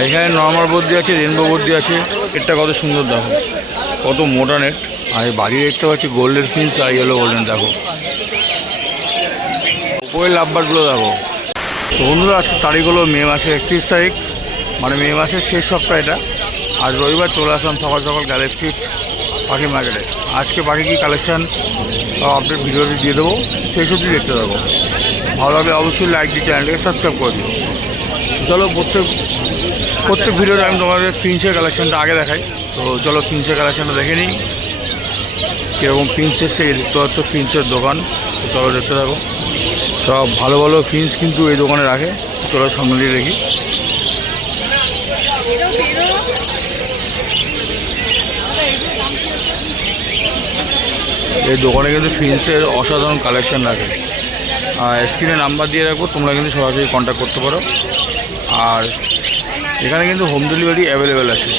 এখানে নর্মাল বর্দি আছে, রেনবো বর্দি আছে। এটা কত সুন্দর দেখো, কত মোটা নেট। আর বাড়ি দেখতে পাচ্ছি গোল্ডেন ফিন্স আর ইয়েলো গোল্ডেন। দেখো উপরে লাভবারগুলো দেখো। তো বন্ধুরা আজকে তারিখ হলো মে মাসের 31 তারিখ, মানে মে মাসের শেষ সপ্তাহ এটা। আজ রবিবার চলে আসলাম সকাল সকাল গ্যালাক্সি পাখি মার্কেটে। আজকে পাখি কী কালেকশান আপডেট ভিডিওটি দিয়ে দেবো, সেই সবজি দেখতে থাকো। ভালো লাগলে অবশ্যই লাইক দিয়ে চ্যানেলটাকে সাবস্ক্রাইব করে দিও। চলো প্রত্যেক ভিডিওতে আমি তোমাদের ফিন্সের কালেকশানটা আগে দেখাই। তো চলো ফিন্সের কালেকশানটা দেখে নিই কীরকম ফিন্স এসছে। দেখতে পাচ্ছ ফিন্সের দোকান, চলো দেখতে থাকো। সব ভালো ভালো ফিন্স কিন্তু এই দোকানে রাখে। চলো সামনে দিয়ে দেখি। এই দোকানে কিন্তু ফিন্সের অসাধারণ কালেকশান রাখে। আর স্ক্রিনে নাম্বার দিয়ে রাখবো, তোমরা কিন্তু সরাসরি কন্ট্যাক্ট করতে পারো। আর এখানে কিন্তু হোম ডেলিভারি অ্যাভেলেবেল আছে।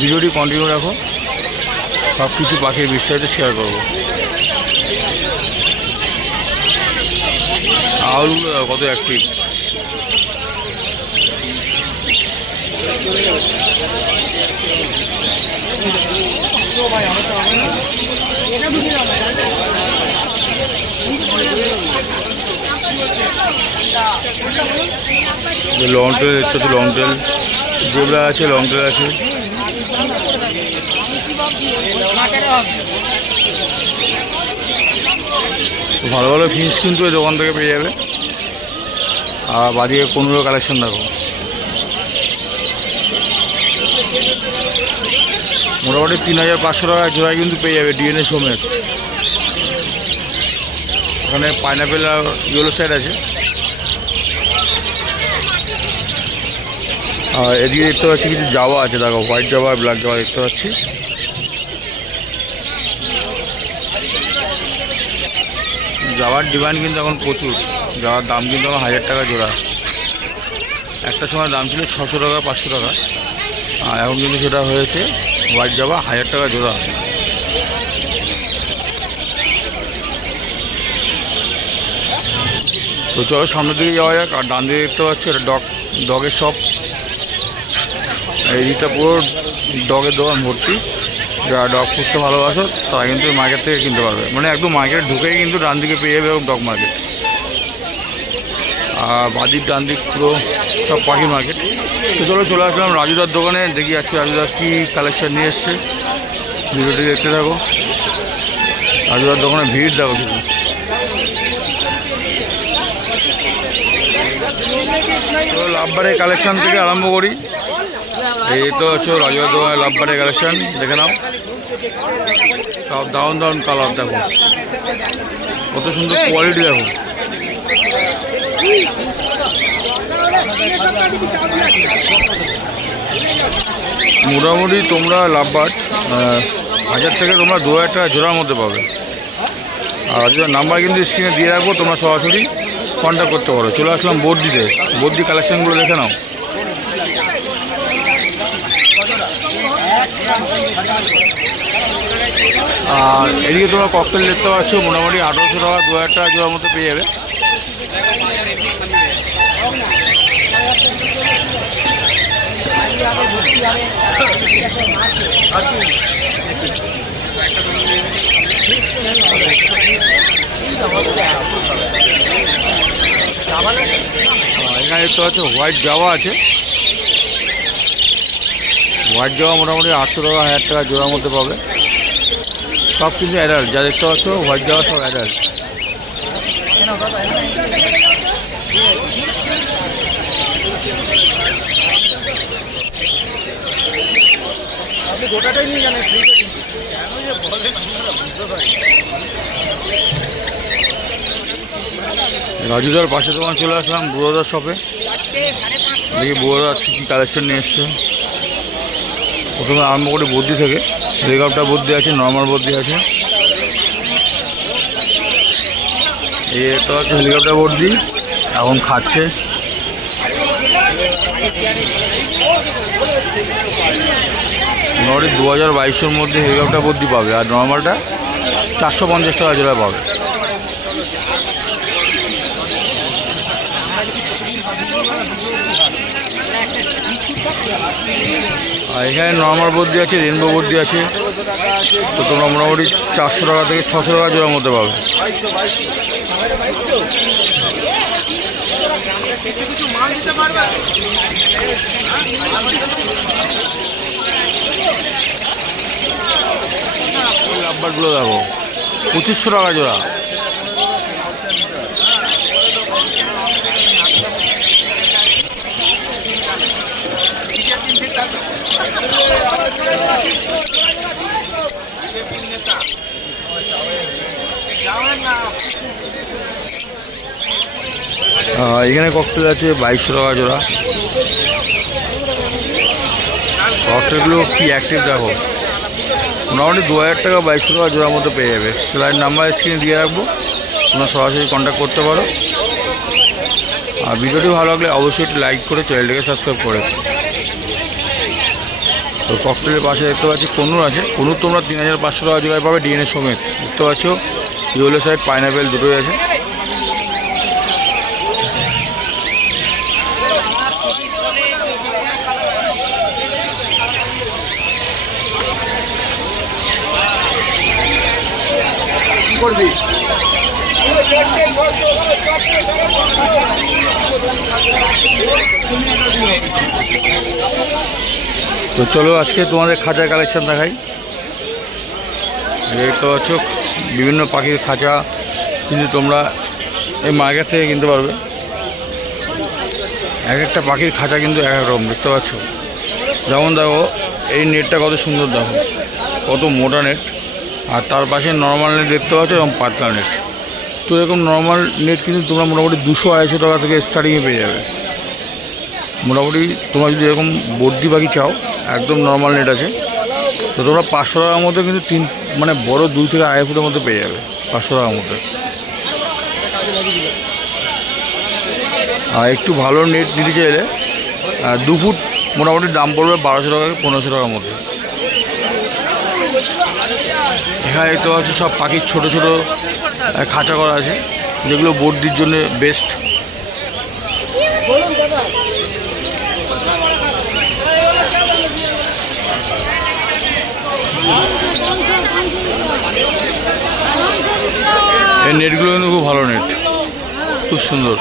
ভিডিওটি কন্টিনিউ রাখো, সব কিছু পাখির বিস্তারিত শেয়ার করবো। আউলগুলো কত অ্যাক্টিভ। লং টেল দেখতে হচ্ছে, লং টেল জেব্রা আছে, লং টেল আছে। ভালো ভালো ফিন্স কিন্তু এই দোকান থেকে পেয়ে যাবে। আর বাদিকে কোনোরও কালেকশন দেখো, মোটামুটি 3500 টাকা জোড়ায় কিন্তু পেয়ে যাবে ডিএনএ সমেত। ওখানে পাইনাপেল আর ইয়েলো সাইড আছে। আর এদিকে দেখতে পাচ্ছি কিছু জাভা আছে, দেখো হোয়াইট জাভা, ব্ল্যাক জাভা দেখতে পাচ্ছি। জাভার ডিমান্ড কিন্তু এখন প্রচুর। জাভার দাম কিন্তু এখন 1000 টাকা জোড়া। একটা সময় দাম ছিল 600 টাকা 500 টাকা, আর এখন কিন্তু সেটা হয়েছে হোয়াইট জাভা 1000 টাকা জোড়া। তো চলো সামনের দিকে যাওয়া যাক। আর ডান দিকে দেখতে পাচ্ছি এটা ডগের শপ। এই দিকটা পুরো ডগের দোকান ভর্তি। যারা ডগ পুষতে ভালোবাসো তারা কিন্তু মার্কেট থেকে কিনতে পারবে, মানে একদম মার্কেটে ঢুকেই কিন্তু ডান দিকে পেয়ে যাবে ডগ মার্কেট। আর বাদিক ডান দিক পুরো সব পাখি মার্কেট। তো চলে আসলাম রাজুদার দোকানে, দেখি আজকে রাজুদা কী কালেকশান নিয়ে এসছে। ভিডিওটি দেখতে থাকো। রাজুদার দোকানে ভিড় দেখো শুধু। তো লাভবারের কালেকশান থেকে আরম্ভ করি। এই তো হচ্ছে রাজুদার দোকানে লাভবারের কালেকশান, দেখে নাও। সব দারুণ কালার দেখো, কত সুন্দর কোয়ালিটি দেখো। মোটামুটি তোমরা লাভবার্ড 1000 থেকে তোমরা 2000 টাকা জোড়ার মধ্যে পাবে। আর রাজুদার নাম্বার কিন্তু স্ক্রিনে দিয়ে রাখবো, তোমরা সরাসরি কন্ট্যাক্ট করতে পারো। চলে আসলাম বর্দিতে, বর্দি কালেকশানগুলো দেখে নাও। আর এদিকে তোমরা ককটেল দেখতে পাচ্ছ, মোটামুটি 1800 টাকা 2000 টাকা জোড়ার মধ্যে পেয়ে যাবে। এখানে দেখতে পাচ্ছ হোয়াইট জাভা আছে। হোয়াইট জাভা মোটামুটি 800 টাকা 1000 টাকা জোড়ার মধ্যে পাবে। সব কিন্তু অ্যাডাল্ট, যা দেখতে পাচ্ছ হোয়াইট জাভা সব অ্যাডাল্ট। রাজুদার পাশে দোকান চলে আসলাম বুড়োদার শপে। দেখি বুড়োদার কী কালেকশন নিয়ে এসছে। প্রথমে আরম্ভ করে বর্দি থেকে, হেলিকপ্টার বর্দি আছে, নর্মাল বর্দি আছে। এই তো হচ্ছে হেলিকপ্টার বর্দি, এখন খাচ্ছে। মোটামুটি 2022-এর মধ্যে হেলিকপ্টার বর্দি পাবে। আর নর্মালটা 450 টাকা জোড়া পাবে। আর এখানে নর্মাল বর্দি আছে, রেনবো বর্দি আছে। তো তোমরা মোটামুটি 400 টাকা থেকে 600 টাকা জোড়ার মধ্যে পাবে। লাভবারগুলো দেখো 2500 টাকা জোড়া। এখানে ককটেল আছে 2200 টাকা জোড়া। ককটেলগুলো কি অ্যাক্টিভ দেখো, মোটামুটি 2000 টাকা 2200 টাকা জোড়ার মতো পেয়ে যাবে। সেলাইয়ের নাম্বার স্ক্রিনে দিয়ে রাখবো, তোমরা সরাসরি কন্ট্যাক্ট করতে পারো। আর ভিডিওটি ভালো লাগলে অবশ্যই একটু লাইক করে চ্যানেলটাকে সাবস্ক্রাইব করে। তো ককটেলের পাশে দেখতে পাচ্ছি কনুর আছে। কনুর তোমরা 3500 টাকা জোড়ায় পাবে ডিএনএ সমেত। দেখতে পাচ্ছ ইয়েলো সাইড পাইনাপেল দুটোই আছে। করবি তো চলো আজকে তোমাদের খাঁচার কালেকশন দেখাই। দেখতে পাচ্ছ বিভিন্ন পাখির খাঁচা কিন্তু তোমরা এই মার্কেট থেকে কিনতে পারবে। এক একটা পাখির খাঁচা কিন্তু এক এক রকম। দেখতে পাচ্ছ যেমন দেখো এই নেটটা কত সুন্দর, দেখো কত মোটা নেট। আর তার পাশে নর্মাল নেট দেখতে পাচ্ছ এবং পাতলা নেট। তো এরকম নর্মাল নেট কিন্তু তোমরা মোটামুটি 200-250 টাকা থেকে স্টার্টিংয়ে পেয়ে যাবে। মোটামুটি তোমরা যদি এরকম বর্দি পাখি চাও একদম নর্মাল নেট আছে। তো তোমরা 500 টাকার মধ্যে কিন্তু মানে বড় 2 থেকে 2.5 ফুটের মধ্যে পেয়ে যাবে 500 টাকার মধ্যে। আর একটু ভালো নেট নিতে চাইলে 2 ফুট মোটামুটি দাম পড়বে 1200 টাকা 1500 টাকার মধ্যে। এখানে দেখতে পাচ্ছি সব পাখির ছোট ছোট খাঁচা করা আছে, যেগুলো বর্দির জন্য বেস্ট। এই নেটগুলো কিন্তু খুব ভালো নেট, খুব সুন্দর।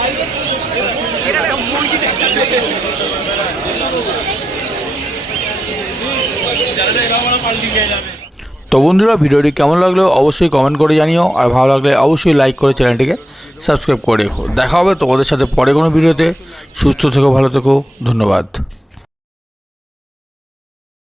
তো বন্ধুরা ভিডিওটি কেমন লাগলো অবশ্যই কমেন্ট করে জানিও। আর ভালো লাগলে অবশ্যই লাইক করে চ্যানেলটিকে সাবস্ক্রাইব করে রেখো। দেখা হবে তোমাদের সাথে পরে কোনো ভিডিওতে। সুস্থ থেকো, ভালো থেকো, ধন্যবাদ।